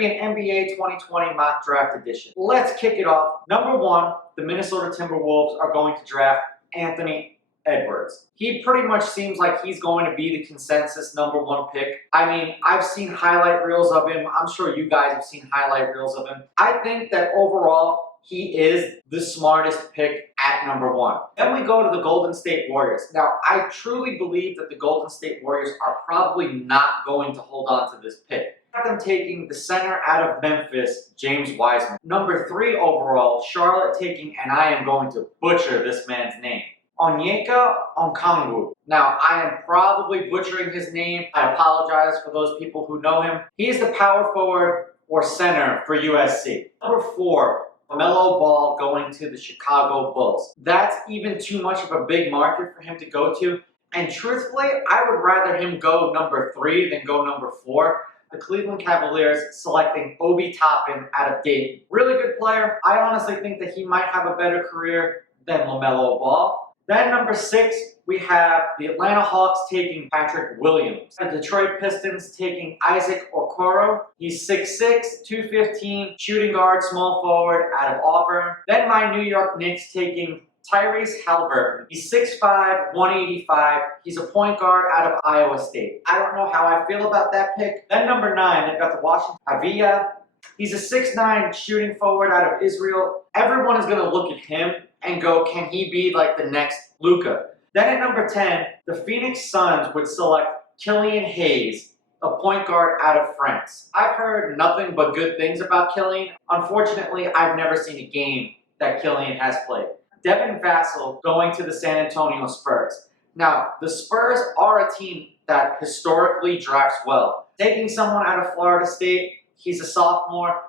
be an NBA 2020 mock draft edition. Let's kick it off. Number 1, the Minnesota Timberwolves are going to draft Anthony Edwards. He pretty much seems like he's going to be the consensus number 1 pick. I mean, I've seen highlight reels of him. I'm sure you guys have seen highlight reels of him. I think that overall, he is the smartest pick at number 1. Then we go to the Golden State Warriors. Now, I truly believe that the Golden State Warriors are probably not going to hold on to this pick. I'm taking the center out of Memphis, James Wiseman. Number 3 overall, Charlotte taking, and I am going to butcher this man's name, Onyeka Okongwu. Now, I am probably butchering his name. I apologize for those people who know him. He's the power forward or center for USC. Number 4, Lamelo Ball going to the Chicago Bulls. That's even too much of a big market for him to go to. And truthfully, I would rather him go number 3 than go number 4. The Cleveland Cavaliers selecting Obi Toppin out of Dayton. Really good player. I honestly think that he might have a better career than Lamelo Ball. Then number 6, we have the Atlanta Hawks taking Patrick Williams. The Detroit Pistons taking Isaac Okoro. He's 6'6", 215, shooting guard, small forward out of Auburn. Then my New York Knicks taking Tyrese Haliburton. He's 6'5", 185. He's a point guard out of Iowa State. I don't know how I feel about that pick. Then number 9, they've got the Washington Avia. He's a 6'9", shooting forward out of Israel. Everyone is going to look at him and go, can he be like the next Luka? Then at number 10, the Phoenix Suns would select Killian Hayes, a point guard out of France. I've heard nothing but good things about Killian. Unfortunately, I've never seen a game that Killian has played. Devin Vassell going to the San Antonio Spurs. Now, the Spurs are a team that historically drafts well. Taking someone out of Florida State, he's a sophomore.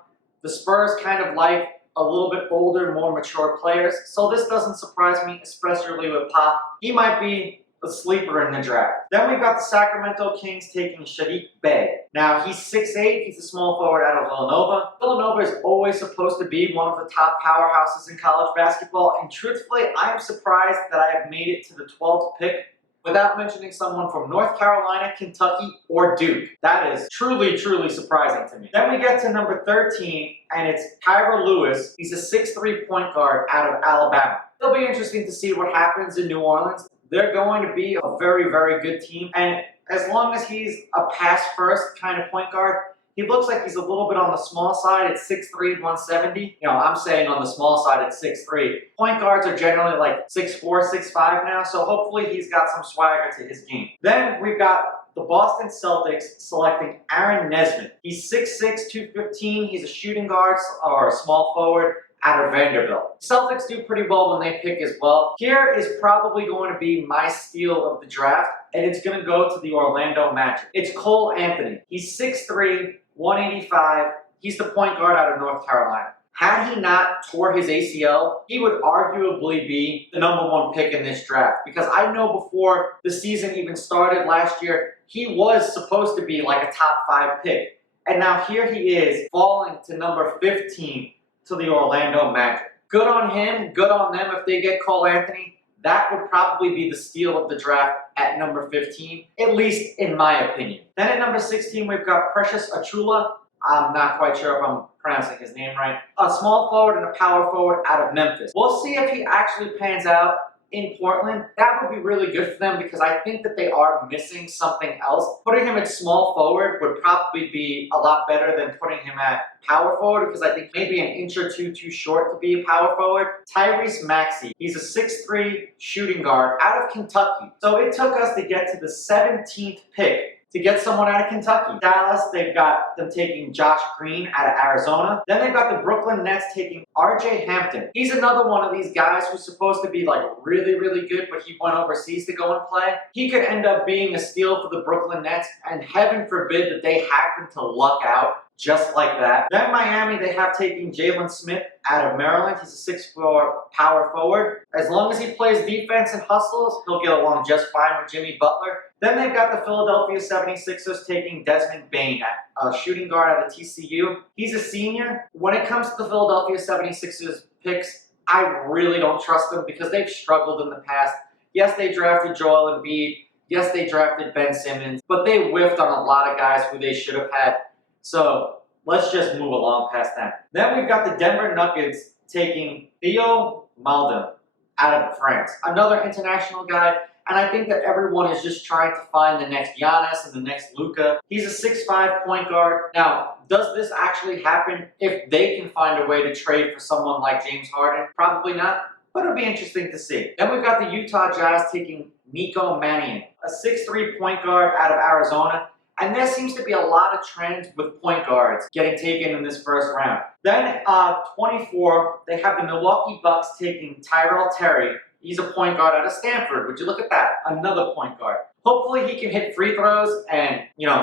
The Spurs kind of like a little bit older, more mature players. So this doesn't surprise me, especially with Pop. He might be a sleeper in the draft. Then we've got the Sacramento Kings taking Sadiq Bey. Now, he's 6'8", he's a small forward out of Villanova. Villanova is always supposed to be one of the top powerhouses in college basketball, and truthfully, I'm surprised that I have made it to the 12th pick without mentioning someone from North Carolina, Kentucky, or Duke. That is truly, truly surprising to me. Then we get to number 13, and it's Kira Lewis. He's a 6'3" point guard out of Alabama. It'll be interesting to see what happens in New Orleans. They're going to be a very, very good team, and as long as he's a pass-first kind of point guard, he looks like he's a little bit on the small side at 6'3", 170. You know, I'm saying on the small side at 6'3". Point guards are generally like 6'4", 6'5" now, so hopefully he's got some swagger to his game. Then we've got the Boston Celtics selecting Aaron Nesmith. He's 6'6", 215. He's a shooting guard or a small forward out of Vanderbilt. Celtics do pretty well when they pick as well. Here is probably going to be my steal of the draft, and it's going to go to the Orlando Magic. It's Cole Anthony. He's 6'3", 185. He's the point guard out of North Carolina. Had he not tore his ACL, he would arguably be the number 1 pick in this draft, because I know before the season even started last year, he was supposed to be like a top 5 pick. And now here he is falling to number 15 to the Orlando Magic. Good on him, good on them if they get Cole Anthony. That would probably be the steal of the draft at number 15, at least in my opinion. Then at number 16, we've got Precious Achiuwa. I'm not quite sure if I'm pronouncing his name right. A small forward and a power forward out of Memphis. We'll see if he actually pans out in Portland. That would be really good for them, because I think that they are missing something else. Putting him at small forward would probably be a lot better than putting him at power forward, because I think maybe an inch or two too short to be a power forward. Tyrese Maxey. He's a 6'3" shooting guard out of Kentucky. So it took us to get to the 17th pick to get someone out of Kentucky. Dallas, they've got them taking Josh Green out of Arizona. Then they've got the Brooklyn Nets taking RJ Hampton. He's another one of these guys who's supposed to be like really, really good, but he went overseas to go and play. He could end up being a steal for the Brooklyn Nets, and heaven forbid that they happen to luck out just like that. Then Miami, they have taking Jalen Smith out of Maryland. He's a 6'4" power forward. As long as he plays defense and hustles, he'll get along just fine with Jimmy Butler. Then they've got the Philadelphia 76ers taking Desmond Bane, a shooting guard out of TCU. He's a senior. When it comes to the Philadelphia 76ers picks, I really don't trust them because they've struggled in the past. Yes, they drafted Joel Embiid. Yes, they drafted Ben Simmons, but they whiffed on a lot of guys who they should have had. So let's just move along past that. Then we've got the Denver Nuggets taking Theo Maldon out of France, another international guy. And I think that everyone is just trying to find the next Giannis and the next Luka. He's a 6'5" point guard. Now, does this actually happen if they can find a way to trade for someone like James Harden? Probably not, but it'll be interesting to see. Then we've got the Utah Jazz taking Nico Mannion, a 6'3" point guard out of Arizona. And there seems to be a lot of trends with point guards getting taken in this first round. Then 24, they have the Milwaukee Bucks taking Tyrell Terry. He's a point guard out of Stanford. Would you look at that? Another point guard. Hopefully he can hit free throws and,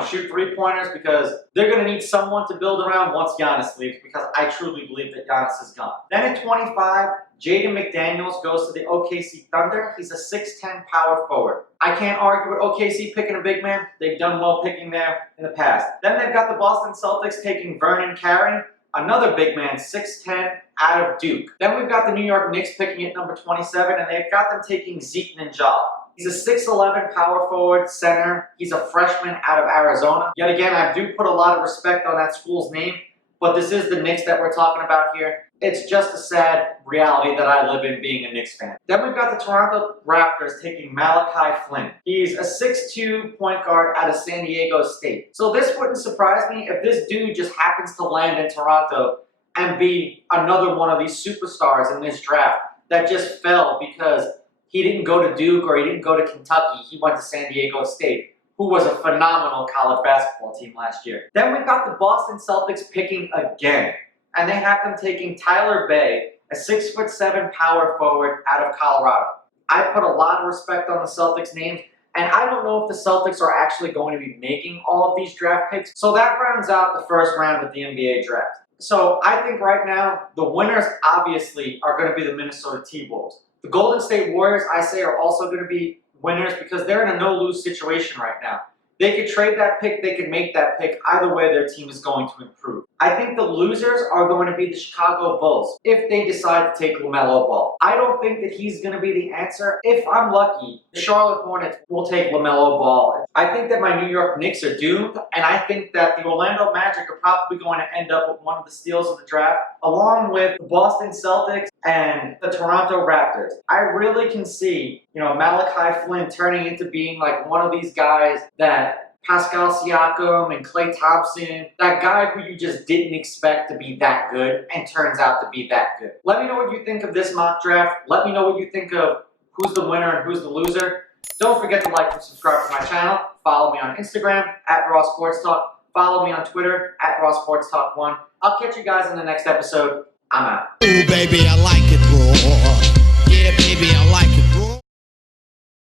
shoot three-pointers, because they're going to need someone to build around once Giannis leaves, because I truly believe that Giannis is gone. Then at 25, Jaden McDaniels goes to the OKC Thunder. He's a 6'10" power forward. I can't argue with OKC picking a big man. They've done well picking there in the past. Then they've got the Boston Celtics taking Vernon Carey, another big man, 6'10", out of Duke. Then we've got the New York Knicks picking at number 27, and they've got them taking Zeke Ninjala. He's a 6'11" power forward center. He's a freshman out of Arizona. Yet again, I do put a lot of respect on that school's name, but this is the Knicks that we're talking about here. It's just a sad reality that I live in being a Knicks fan. Then we've got the Toronto Raptors taking Malachi Flynn. He's a 6'2" point guard out of San Diego State. So this wouldn't surprise me if this dude just happens to land in Toronto and be another one of these superstars in this draft that just fell because he didn't go to Duke or he didn't go to Kentucky. He went to San Diego State, who was a phenomenal college basketball team last year. Then we've got the Boston Celtics picking again, and they have them taking Tyler Bay, a 6'7" power forward out of Colorado. I put a lot of respect on the Celtics names, and I don't know if the Celtics are actually going to be making all of these draft picks. So that rounds out the first round of the NBA draft. So I think right now, the winners obviously are going to be the Minnesota Timberwolves. The Golden State Warriors, I say, are also going to be winners because they're in a no-lose situation right now. They could trade that pick, they could make that pick. Either way, their team is going to improve. I think the losers are going to be the Chicago Bulls if they decide to take Lamelo Ball. I don't think that he's going to be the answer. If I'm lucky, the Charlotte Hornets will take Lamelo Ball. I think that my New York Knicks are doomed, and I think that the Orlando Magic are probably going to end up with one of the steals of the draft, along with the Boston Celtics and the Toronto Raptors. I really can see, Malachi Flynn turning into being like one of these guys that Pascal Siakam and Klay Thompson, that guy who you just didn't expect to be that good and turns out to be that good. Let me know what you think of this mock draft. Let me know what you think of who's the winner and who's the loser. Don't forget to like and subscribe to my channel. Follow me on Instagram @RawSportsTalk. Follow me on Twitter @RawSportsTalk1. I'll catch you guys in the next episode. I'm out. Ooh, baby, I like it raw.